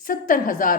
70,000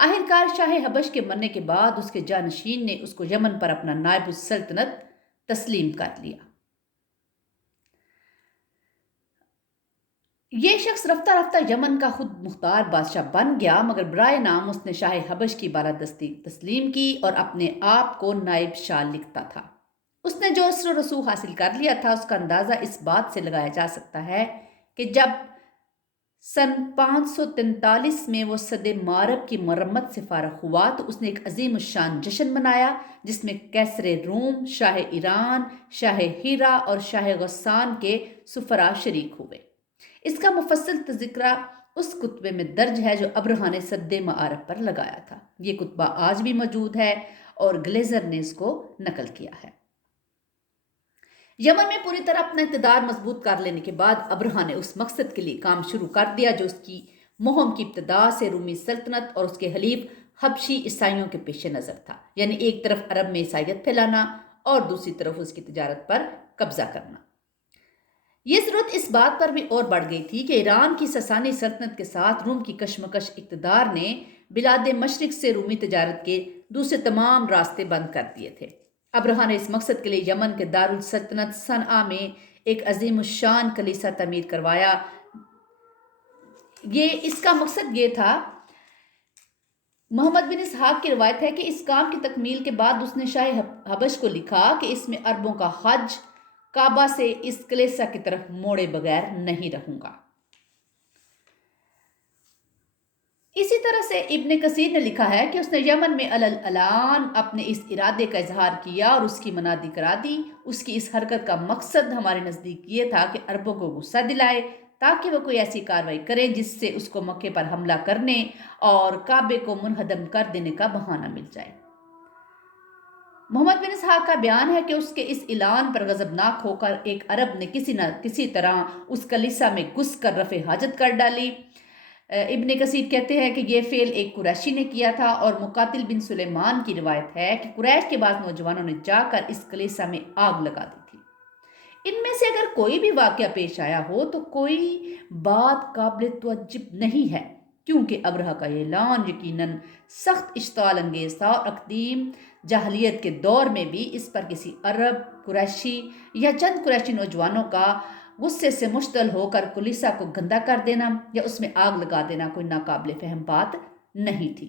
آخرکار شاہ حبش کے مرنے کے بعد اس کے جانشین نے اس کو یمن پر اپنا نائب السلطنت تسلیم کر لیا۔ یہ شخص رفتہ رفتہ یمن کا خود مختار بادشاہ بن گیا، مگر برائے نام اس نے شاہ حبش کی بالادستی تسلیم کی اور اپنے آپ کو نائب شاہ لکھتا تھا۔ اس نے جو اثر و رسوخ حاصل کر لیا تھا اس کا اندازہ اس بات سے لگایا جا سکتا ہے کہ جب سن 543 میں وہ سد مارب کی مرمت سے فارغ ہوا تو اس نے ایک عظیم الشان جشن منایا جس میں کیسر روم، شاہ ایران، شاہ ہیرا اور شاہ غسان کے سفراء شریک ہوئے۔ اس کا مفصل تذکرہ اس کتبے میں درج ہے جو ابرہہ نے سد معارف پر لگایا تھا۔ یہ کتبہ آج بھی موجود ہے اور گلیزر نے اس کو نقل کیا ہے۔ یمن میں پوری طرح اپنا اقتدار مضبوط کر لینے کے بعد ابرہہ نے اس مقصد کے لیے کام شروع کر دیا جو اس کی مہم کی ابتدا سے رومی سلطنت اور اس کے حلیف حبشی عیسائیوں کے پیش نظر تھا، یعنی ایک طرف عرب میں عیسائیت پھیلانا اور دوسری طرف اس کی تجارت پر قبضہ کرنا۔ یہ ضرورت اس بات پر بھی اور بڑھ گئی تھی کہ ایران کی ساسانی سلطنت کے ساتھ روم کی کشمکش اقتدار نے بلاد مشرق سے رومی تجارت کے دوسرے تمام راستے بند کر دیے تھے۔ ابرہہ نے اس مقصد کے لیے یمن کے دارالسلطنت صنعا میں ایک عظیم الشان کلیسا تعمیر کروایا۔ اس کا مقصد یہ تھا، محمد بن اسحاق کی روایت ہے کہ اس کام کی تکمیل کے بعد اس نے شاہ حبش کو لکھا کہ اس میں عربوں کا حج کعبہ سے اس کلیسا کی طرف موڑے بغیر نہیں رہوں گا۔ اسی طرح سے ابن کثیر نے لکھا ہے کہ اس نے یمن میں اعلان اپنے اس ارادے کا اظہار کیا اور اس کی منادی کرا دی۔ اس کی اس حرکت کا مقصد ہمارے نزدیک یہ تھا کہ عربوں کو غصہ دلائے تاکہ وہ کوئی ایسی کارروائی کریں جس سے اس کو مکے پر حملہ کرنے اور کعبے کو منہدم کر دینے کا بہانہ مل جائے۔ محمد بن اسحاق کا بیان ہے کہ اس کے اس اعلان پر غضبناک ہو کر ایک عرب نے کسی نہ کسی طرح اس کلیسا میں گھس کر رفع حاجت کر ڈالی۔ ابن کثیر کہتے ہیں کہ یہ فعل ایک قریشی نے کیا تھا اور مقاتل بن سلیمان کی روایت ہے کہ قریش کے بعض نوجوانوں نے جا کر اس کلیسا میں آگ لگا دی تھی۔ ان میں سے اگر کوئی بھی واقعہ پیش آیا ہو تو کوئی بات قابل تعجب نہیں ہے، کیونکہ ابرہہ کا یہ اعلان یقیناً سخت اشتعال انگیز تھا اور قدیم جاہلیت کے دور میں بھی اس پر کسی عرب، قریشی یا چند قریشی نوجوانوں کا غصے سے مشتعل ہو کر کلیسا کو گندا کر دینا یا اس میں آگ لگا دینا کوئی ناقابل فہم بات نہیں تھی۔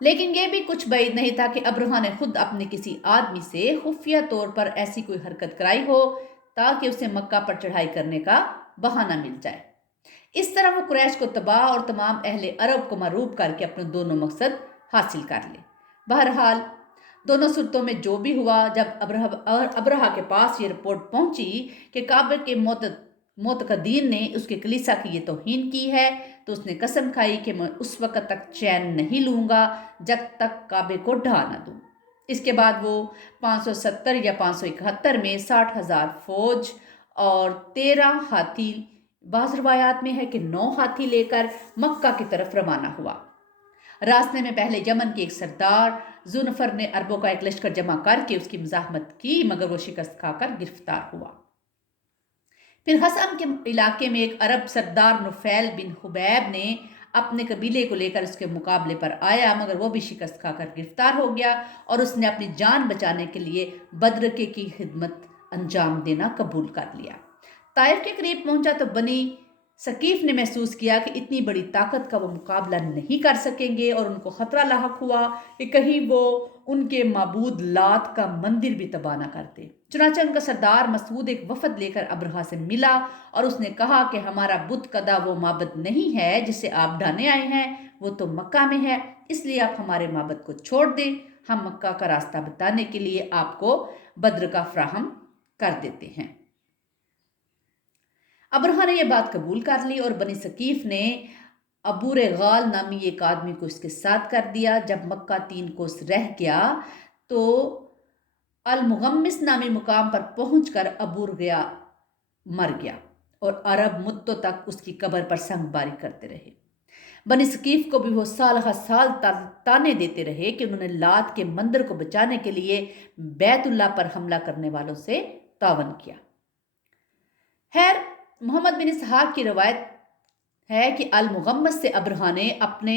لیکن یہ بھی کچھ بعید نہیں تھا کہ ابرہہ نے خود اپنے کسی آدمی سے خفیہ طور پر ایسی کوئی حرکت کرائی ہو تاکہ اسے مکہ پر چڑھائی کرنے کا بہانہ مل جائے۔ اس طرح وہ قریش کو تباہ اور تمام اہل عرب کو مرعوب کر کے اپنے دونوں مقصد حاصل کر لے۔ بہرحال دونوں صورتوں میں جو بھی ہوا، جب ابرہہ کے پاس یہ رپورٹ پہنچی کہ کعبے کے معتقدین نے اس کے کلیسا کی یہ توہین کی ہے تو اس نے قسم کھائی کہ میں اس وقت تک چین نہیں لوں گا جب تک کعبے کو ڈھا نہ دوں۔ اس کے بعد وہ 570 یا 571 میں 60,000 فوج اور 13 ہاتھی، بعض روایات میں ہے کہ 9 ہاتھی لے کر مکہ کی طرف روانہ ہوا۔ راستے میں پہلے یمن کے ایک سردار ذوالنفر نے عربوں کا ایک لشکر جمع کر کے اس کی مزاحمت کی، مگر وہ شکست کھا کر گرفتار ہوا۔ پھر حسم کے علاقے میں ایک عرب سردار نفیل بن حبیب نے اپنے قبیلے کو لے کر اس کے مقابلے پر آیا، مگر وہ بھی شکست کھا کر گرفتار ہو گیا اور اس نے اپنی جان بچانے کے لیے بدرکے کی خدمت انجام دینا قبول کر لیا۔ طائف کے قریب پہنچا تو بنی ثقیف نے محسوس کیا کہ اتنی بڑی طاقت کا وہ مقابلہ نہیں کر سکیں گے اور ان کو خطرہ لاحق ہوا کہ کہیں وہ ان کے معبود لات کا مندر بھی تباہ نہ کر دے۔ چنانچہ ان کا سردار مسعود ایک وفد لے کر ابرہہ سے ملا اور اس نے کہا کہ ہمارا بت کدہ وہ معبد نہیں ہے جسے آپ ڈھانے آئے ہیں، وہ تو مکہ میں ہے، اس لیے آپ ہمارے معبد کو چھوڑ دیں، ہم مکہ کا راستہ بتانے کے لیے آپ کو بدرکہ فراہم کر دیتے ہیں۔ ابرہہ نے یہ بات قبول کر لی اور بنی ثقیف نے ابو رغال نامی ایک آدمی کو اس کے ساتھ کر دیا۔ جب مکہ 3 کوس رہ گیا تو المغمس نامی مقام پر پہنچ کر ابو رغال مر گیا اور عرب مدتوں تک اس کی قبر پر سنگ باری کرتے رہے۔ بنی ثقیف کو بھی وہ سال ہر سال تانے دیتے رہے کہ انہوں نے لات کے مندر کو بچانے کے لیے بیت اللہ پر حملہ کرنے والوں سے تعاون کیا۔ خیر، محمد بن اسحاق کی روایت ہے کہ المغمس سے ابرہہ نے اپنے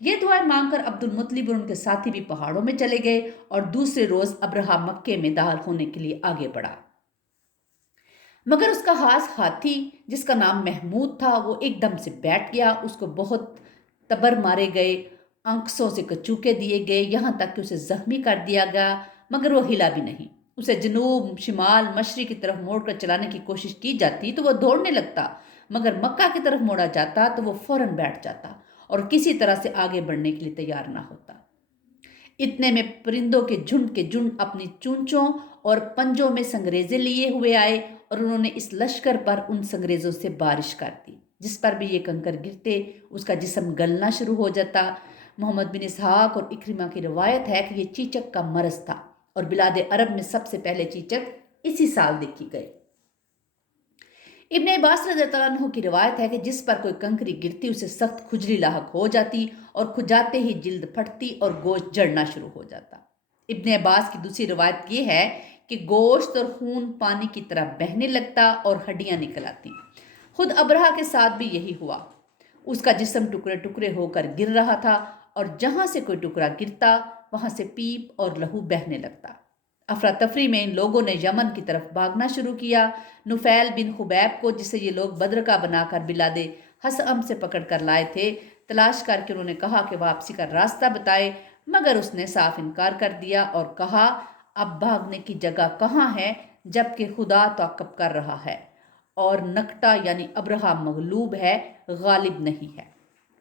یہ دعائیں مانگ کر عبد المطلب اور ان کے ساتھی بھی پہاڑوں میں چلے گئے اور دوسرے روز ابرہہ مکے میں داخل ہونے کے لیے آگے بڑھا، مگر اس کا خاص ہاتھی جس کا نام محمود تھا وہ ایک دم سے بیٹھ گیا، اس کو بہت تبر مارے گئے، آنکھوں سے کچوکے دیے گئے، یہاں تک کہ اسے زخمی کر دیا گیا، مگر وہ ہلا بھی نہیں۔ اسے جنوب، شمال، مشرق کی طرف موڑ کر چلانے کی کوشش کی جاتی تو وہ دوڑنے لگتا، مگر مکہ کی طرف موڑا جاتا تو وہ فوراً بیٹھ جاتا اور کسی طرح سے آگے بڑھنے کے لیے تیار نہ ہوتا۔ اتنے میں پرندوں کے جھنڈ اپنی چونچوں اور پنجوں میں سنگریزے لیے ہوئے آئے اور انہوں نے اس لشکر پر ان سنگریزوں سے بارش کر دی، جس پر بھی یہ کنکر گرتے اس کا جسم گلنا شروع ہو جاتا۔ محمد بن اسحاق اور اکرمہ کی روایت ہے کہ یہ چیچک کا مرض تھا اور بلاد عرب میں سب سے پہلے چیچک اسی سال دیکھی گئی۔ ابن عباس رضی اللہ عنہ کی روایت ہے کہ جس پر کوئی کنکری گرتی اسے سخت کھجلی لاحق ہو جاتی اور کھجاتے ہی جلد پھٹتی اور گوشت جڑنا شروع ہو جاتا۔ ابن عباس کی دوسری روایت یہ ہے کہ گوشت اور خون پانی کی طرح بہنے لگتا اور ہڈیاں نکل آتی۔ خود ابرہہ کے ساتھ بھی یہی ہوا، اس کا جسم ٹکڑے ٹکڑے ہو کر گر رہا تھا اور جہاں سے کوئی ٹکڑا گرتا وہاں سے پیپ اور لہو بہنے لگتا۔ افراتفری میں ان لوگوں نے یمن کی طرف بھاگنا شروع کیا۔ نفیل بن خبیب کو، جسے یہ لوگ بدرکا بنا کر بلاد حسم سے پکڑ کر لائے تھے، تلاش کر کے انہوں نے کہا کہ واپسی کا راستہ بتائے، مگر اس نے صاف انکار کر دیا اور کہا اب بھاگنے کی جگہ کہاں ہے جبکہ خدا تعاقب کر رہا ہے اور نکٹا یعنی ابرہہ مغلوب ہے، غالب نہیں ہے۔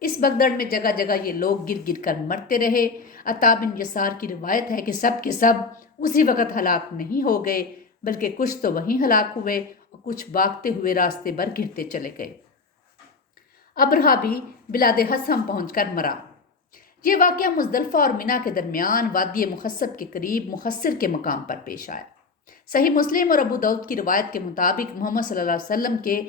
اس بگدڑ میں جگہ جگہ یہ لوگ گر گر کر مرتے رہے۔ عطا بن یسار کی روایت ہے کہ سب کے سب اسی وقت ہلاک نہیں ہو گئے، بلکہ کچھ تو وہیں ہلاک ہوئے اور کچھ بھاگتے ہوئے راستے بھر گرتے چلے گئے۔ ابرہہ بھی بلاد حسم پہنچ کر مرا۔ یہ واقعہ مزدلفہ اور منی کے درمیان وادی مخصب کے قریب مخصر کے مقام پر پیش آیا۔ صحیح مسلم اور ابو داؤد کی روایت کے مطابق محمد صلی اللہ علیہ وسلم کے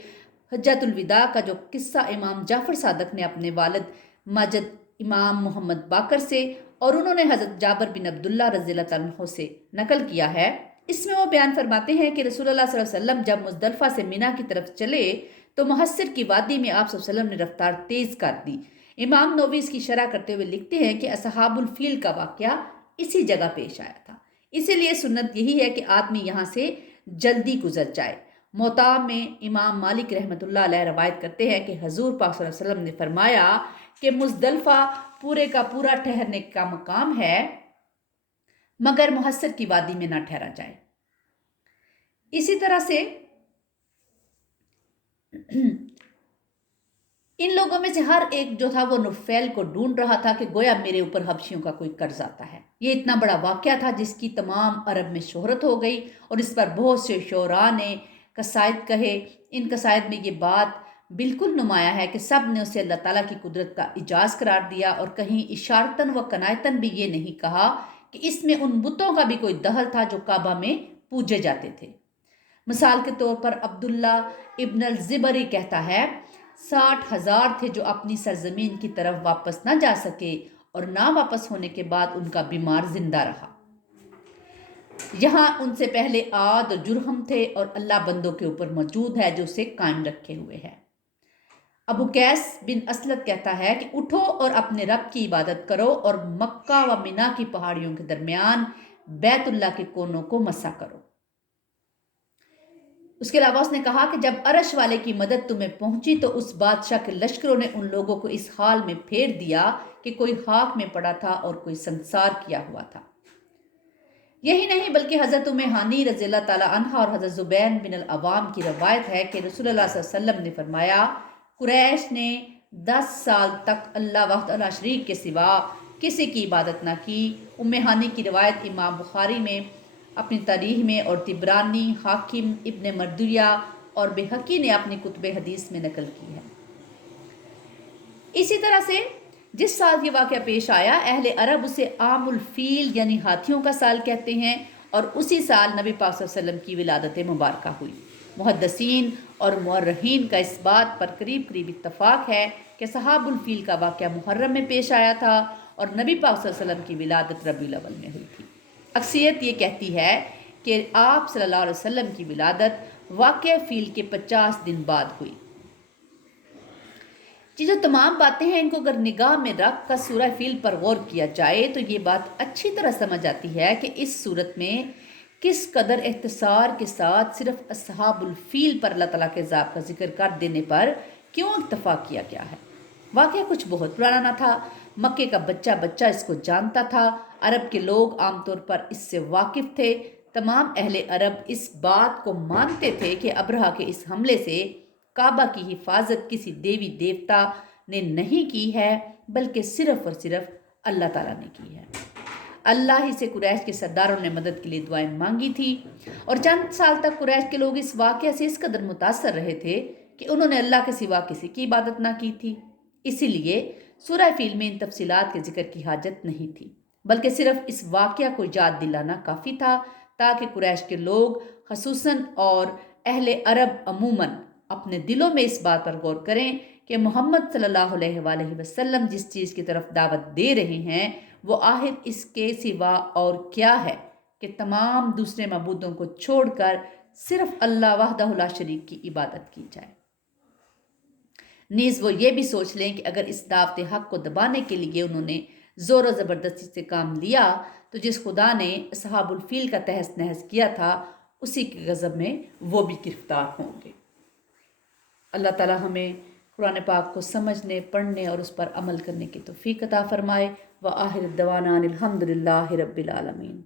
حجۃ الوداع کا جو قصہ امام جعفر صادق نے اپنے والد ماجد امام محمد باقر سے اور انہوں نے حضرت جابر بن عبداللہ رضی اللہ عنہ سے نقل کیا ہے، اس میں وہ بیان فرماتے ہیں کہ رسول اللہ صلی اللہ علیہ وسلم جب مزدلفہ سے منی کی طرف چلے تو محصر کی وادی میں آپ صلی اللہ علیہ وسلم نے رفتار تیز کر دی۔ امام نووی اس کی شرح کرتے ہوئے لکھتے ہیں کہ اصحاب الفیل کا واقعہ اسی جگہ پیش آیا تھا، اسی لیے سنت یہی ہے کہ آدمی یہاں سے جلدی گزر جائے۔ موطا میں امام مالک رحمۃ اللہ علیہ روایت کرتے ہیں کہ حضور پاک صلی اللہ علیہ وسلم نے فرمایا کہ مزدلفہ پورے کا پورا ٹھہرنے کا مقام ہے، مگر محصر کی وادی میں نہ ٹھہرا جائے۔ اسی طرح سے ان لوگوں میں سے ہر ایک جو تھا وہ نفیل کو ڈھونڈ رہا تھا کہ گویا میرے اوپر حبشیوں کا کوئی قرض آتا ہے۔ یہ اتنا بڑا واقعہ تھا جس کی تمام عرب میں شہرت ہو گئی اور اس پر بہت سے شعراء نے قصائد کہے۔ ان قصائد میں یہ بات بالکل نمایاں ہے کہ سب نے اسے اللہ تعالیٰ کی قدرت کا اعجاز قرار دیا اور کہیں اشارتاً و کنایتاً بھی یہ نہیں کہا کہ اس میں ان بتوں کا بھی کوئی دخل تھا جو کعبہ میں پوجے جاتے تھے۔ مثال کے طور پر عبداللہ ابن الزبری کہتا ہے 60,000 تھے جو اپنی سرزمین کی طرف واپس نہ جا سکے اور نہ واپس ہونے کے بعد ان کا بیمار زندہ رہا۔ یہاں ان سے پہلے عاد اور جرہم تھے اور اللہ بندوں کے اوپر موجود ہے جو اسے قائم رکھے ہوئے ہے۔ ابو قیس بن اسلط کہتا ہے کہ اٹھو اور اپنے رب کی عبادت کرو اور مکہ و منی کی پہاڑیوں کے درمیان بیت اللہ کے کونوں کو مسح کرو۔ اس کے علاوہ اس نے کہا کہ جب عرش والے کی مدد تمہیں پہنچی تو اس بادشاہ کے لشکروں نے ان لوگوں کو اس حال میں پھیر دیا کہ کوئی خاک میں پڑا تھا اور کوئی سنسار کیا ہوا تھا۔ یہی نہیں بلکہ حضرت ام ہانی رضی اللہ تعالیٰ عنہ اور حضرت زبین بن العوام کی روایت ہے کہ رسول اللہ صلی اللہ علیہ وسلم نے فرمایا قریش نے 10 سال تک اللہ وحدہ لا شریک کے سوا کسی کی عبادت نہ کی۔ ام ہانی کی روایت امام بخاری میں اپنی تاریخ میں اور طبرانی، حاکم، ابن مردویہ اور بہقی نے اپنی کتب حدیث میں نقل کی ہے۔ اسی طرح سے جس سال یہ واقعہ پیش آیا اہل عرب اسے عام الفیل یعنی ہاتھیوں کا سال کہتے ہیں اور اسی سال نبی پاک صلی اللہ علیہ وسلم کی ولادت مبارکہ ہوئی۔ محدثین اور مورخین کا اس بات پر قریب اتفاق ہے کہ صحاب الفیل کا واقعہ محرم میں پیش آیا تھا اور نبی پاک صلی اللہ علیہ وسلم کی ولادت ربیع الاول میں ہوئی تھی۔ اکثریت یہ کہتی ہے کہ آپ صلی اللہ علیہ وسلم کی ولادت واقعہ فیل کے 50 دن بعد ہوئی۔ یہ جو تمام باتیں ہیں ان کو اگر نگاہ میں رکھ کر سورہ فیل پر غور کیا جائے تو یہ بات اچھی طرح سمجھ آتی ہے کہ اس صورت میں کس قدر اختصار کے ساتھ صرف اصحاب الفیل پر اللہ تعالیٰ کے عذاب کا ذکر کر دینے پر کیوں اکتفا کیا گیا ہے۔ واقعہ کچھ بہت پرانا نہ تھا، مکے کا بچہ بچہ اس کو جانتا تھا، عرب کے لوگ عام طور پر اس سے واقف تھے، تمام اہل عرب اس بات کو مانتے تھے کہ ابرہہ کے اس حملے سے کعبہ کی حفاظت کسی دیوی دیوتا نے نہیں کی ہے بلکہ صرف اور صرف اللہ تعالیٰ نے کی ہے۔ اللہ ہی سے قریش کے سرداروں نے مدد کے لیے دعائیں مانگی تھی، اور چند سال تک قریش کے لوگ اس واقعہ سے اس قدر متاثر رہے تھے کہ انہوں نے اللہ کے سوا کسی کی عبادت نہ کی تھی۔ اسی لیے سورہ فیل میں ان تفصیلات کے ذکر کی حاجت نہیں تھی، بلکہ صرف اس واقعہ کو یاد دلانا کافی تھا تاکہ قریش کے لوگ خصوصاً اور اہل عرب عموماً اپنے دلوں میں اس بات پر غور کریں کہ محمد صلی اللہ علیہ وآلہ وسلم جس چیز کی طرف دعوت دے رہے ہیں وہ آخر اس کے سوا اور کیا ہے کہ تمام دوسرے معبودوں کو چھوڑ کر صرف اللہ وحدہ لا شریک کی عبادت کی جائے۔ نیز وہ یہ بھی سوچ لیں کہ اگر اس دعوت حق کو دبانے کے لیے انہوں نے زور و زبردستی سے کام لیا تو جس خدا نے اصحاب الفیل کا تہس نہس کیا تھا اسی کے غضب میں وہ بھی گرفتار ہوں گے۔ اللہ تعالی ہمیں قرآن پاک کو سمجھنے، پڑھنے اور اس پر عمل کرنے کی توفیق عطا فرمائے۔ وآخر دعوانا الحمد للہ رب العالمین۔